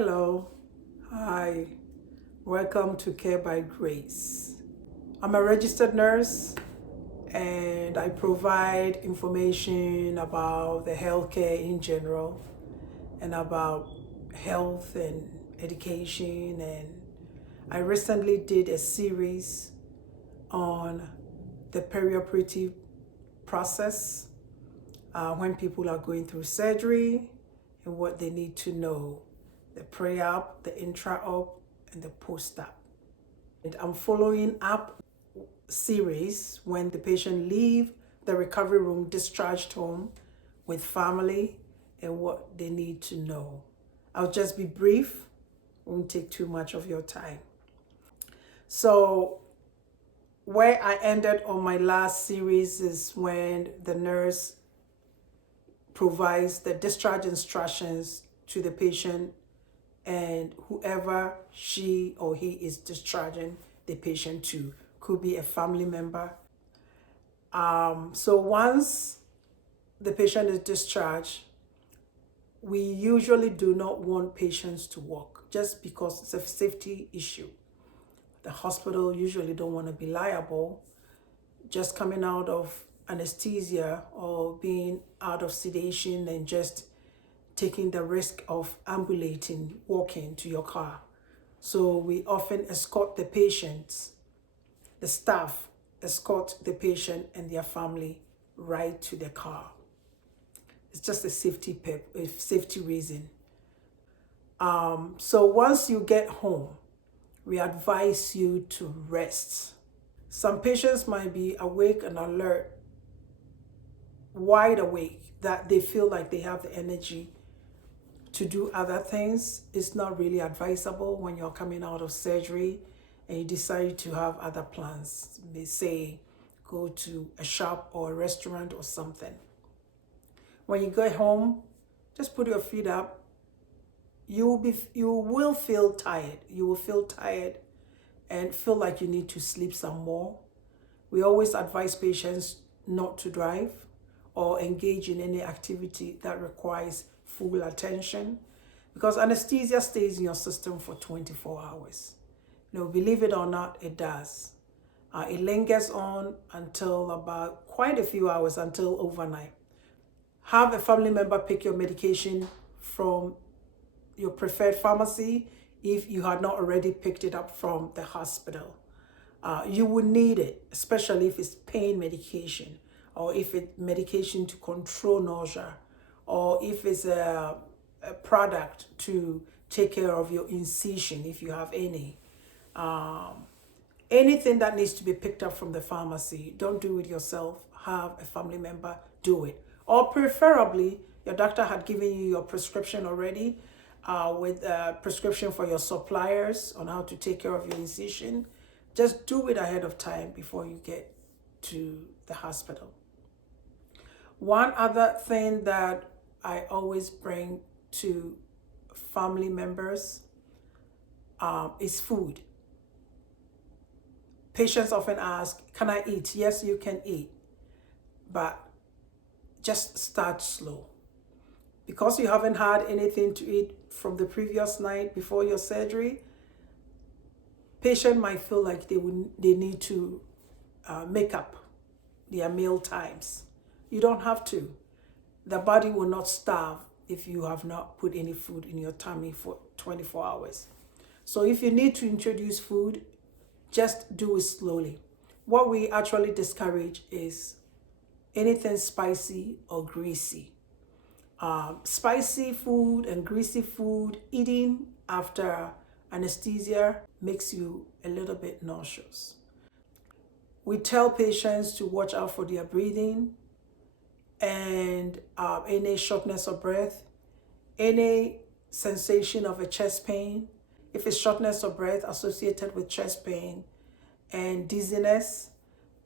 Hello, hi, welcome to Care by Grace. I'm a registered nurse and I provide information about the healthcare in general and about health and education. And I recently did a series on the perioperative process when people are going through surgery and what they need to know, the pre-op, the intra-op, and the post-op. And I'm following up series when the patient leave the recovery room, discharged home with family, and what they need to know. I'll just be brief, won't take too much of your time. So where I ended on my last series is when the nurse provides the discharge instructions to the patient and whoever she or he is discharging the patient to. Could be a family member. So once the patient is discharged, we usually do not want patients to walk just because it's a safety issue. The hospital usually don't want to be liable just coming out of anesthesia or being out of sedation and just taking the risk of ambulating, walking to your car. So we often escort the patients, the staff escort the patient and their family right to the car. It's just a safety reason. So once you get home, we advise you to rest. Some patients might be awake and alert, wide awake, that they feel like they have the energy to do other things. It's not really advisable when you're coming out of surgery and you decide to have other plans. They say go to a shop or a restaurant or something. When you get home, just put your feet up. You will feel tired. You will feel tired and feel like you need to sleep some more. We always advise patients not to drive or engage in any activity that requires full attention because anesthesia stays in your system for 24 hours. Believe it or not, it does. It lingers on until about quite a few hours, until overnight. Have a family member pick your medication from your preferred pharmacy if you had not already picked it up from the hospital. You would need it, especially if it's pain medication or if it's medication to control nausea or if it's a product to take care of your incision if you have any. Anything that needs to be picked up from the pharmacy, don't do it yourself. Have a family member do it. Or preferably, your doctor had given you your prescription already with a prescription for your suppliers on how to take care of your incision. Just do it ahead of time before you get to the hospital. One other thing that I always bring to family members is food. Patients often ask, can I eat? Yes, you can eat, but just start slow. Because you haven't had anything to eat from the previous night before your surgery, patient might feel like they need to make up their meal times. You don't have to. The body will not starve if you have not put any food in your tummy for 24 hours. So if you need to introduce food, just do it slowly. What we actually discourage is anything spicy or greasy. Spicy food and greasy food, eating after anesthesia makes you a little bit nauseous. We tell patients to watch out for their breathing and any shortness of breath, any sensation of a chest pain. If it's shortness of breath associated with chest pain and dizziness,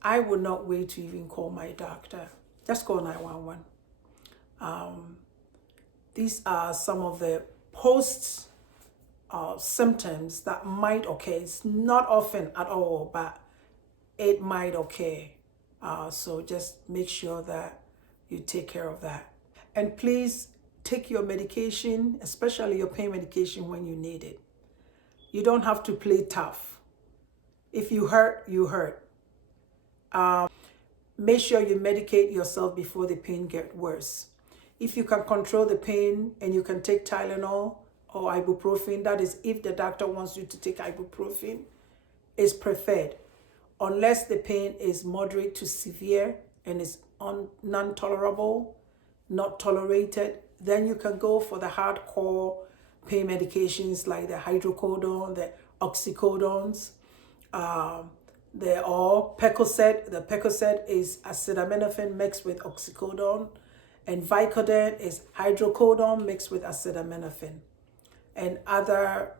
I would not wait to even call my doctor. Just call 911. These are some of the post symptoms that might occur. It's not often at all, but it might occur. So just make sure that you take care of that. And please take your medication, especially your pain medication, when you need it. You don't have to play tough. If you hurt, you hurt. Make sure you medicate yourself before the pain gets worse. If you can control the pain and you can take Tylenol or ibuprofen, that is if the doctor wants you to take ibuprofen, is preferred. Unless the pain is moderate to severe and is non-tolerable, not tolerated, then you can go for the hardcore pain medications like the hydrocodone, the oxycodones, or Percocet. The Percocet is acetaminophen mixed with oxycodone, and Vicodin is hydrocodone mixed with acetaminophen. And other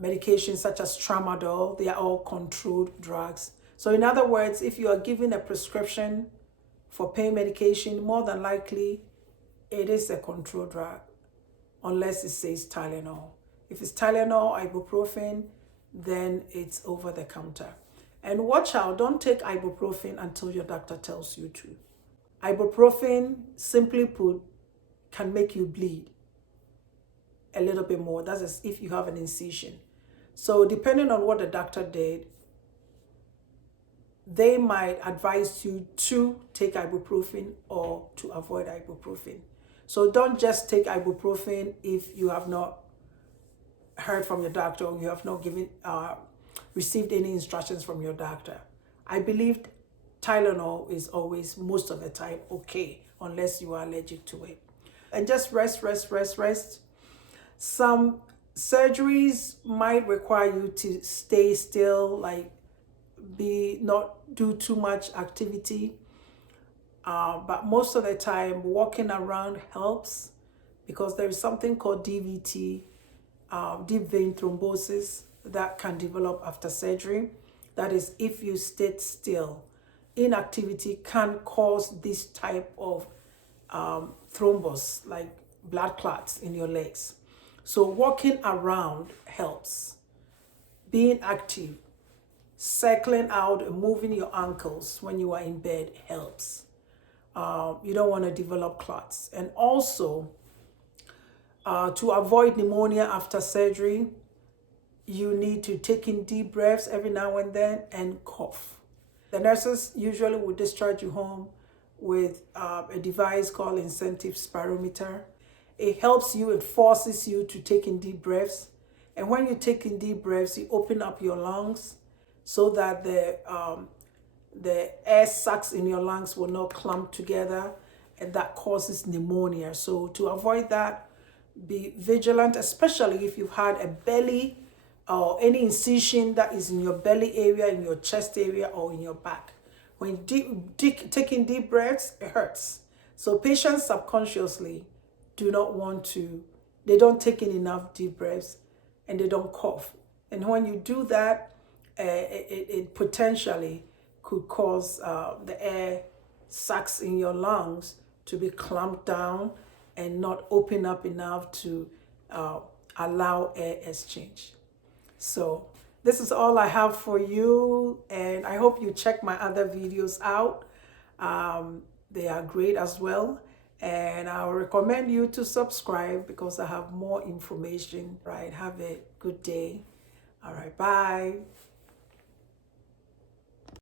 medications such as tramadol, they are all controlled drugs. So in other words, if you are given a prescription for pain medication, more than likely it is a controlled drug, unless it says Tylenol. If it's Tylenol, ibuprofen, then it's over the counter. And watch out, don't take ibuprofen until your doctor tells you to. Ibuprofen, simply put, can make you bleed a little bit more. That is if you have an incision. So depending on what the doctor did, they might advise you to take ibuprofen or to avoid ibuprofen. So don't just take ibuprofen if you have not heard from your doctor or you have not received any instructions from your doctor. I believe Tylenol is always, most of the time, okay, unless you are allergic to it. And just rest. Some surgeries might require you to stay still, like not do too much activity. But most of the time, walking around helps, because there is something called DVT, deep vein thrombosis, that can develop after surgery. That is, if you stay still. Inactivity can cause this type of thrombus, like blood clots in your legs. So walking around helps. Being active, cycling out and moving your ankles when you are in bed helps. You don't want to develop clots. And also, to avoid pneumonia after surgery, you need to take in deep breaths every now and then and cough. The nurses usually will discharge you home with a device called incentive spirometer. It helps you, it forces you to take in deep breaths. And when you take in deep breaths, you open up your lungs so that the air sacs in your lungs will not clump together, and that causes pneumonia. So to avoid that, be vigilant, especially if you've had a belly or any incision that is in your belly area, in your chest area, or in your back. When taking deep breaths, it hurts. So patients subconsciously do not want to, they don't take in enough deep breaths and they don't cough. And when you do that, it potentially could cause the air sacs in your lungs to be clamped down and not open up enough to allow air exchange. So this is all I have for you, and I hope you check my other videos out. They are great as well, and I'll recommend you to subscribe because I have more information. Right, have a good day. All right, bye.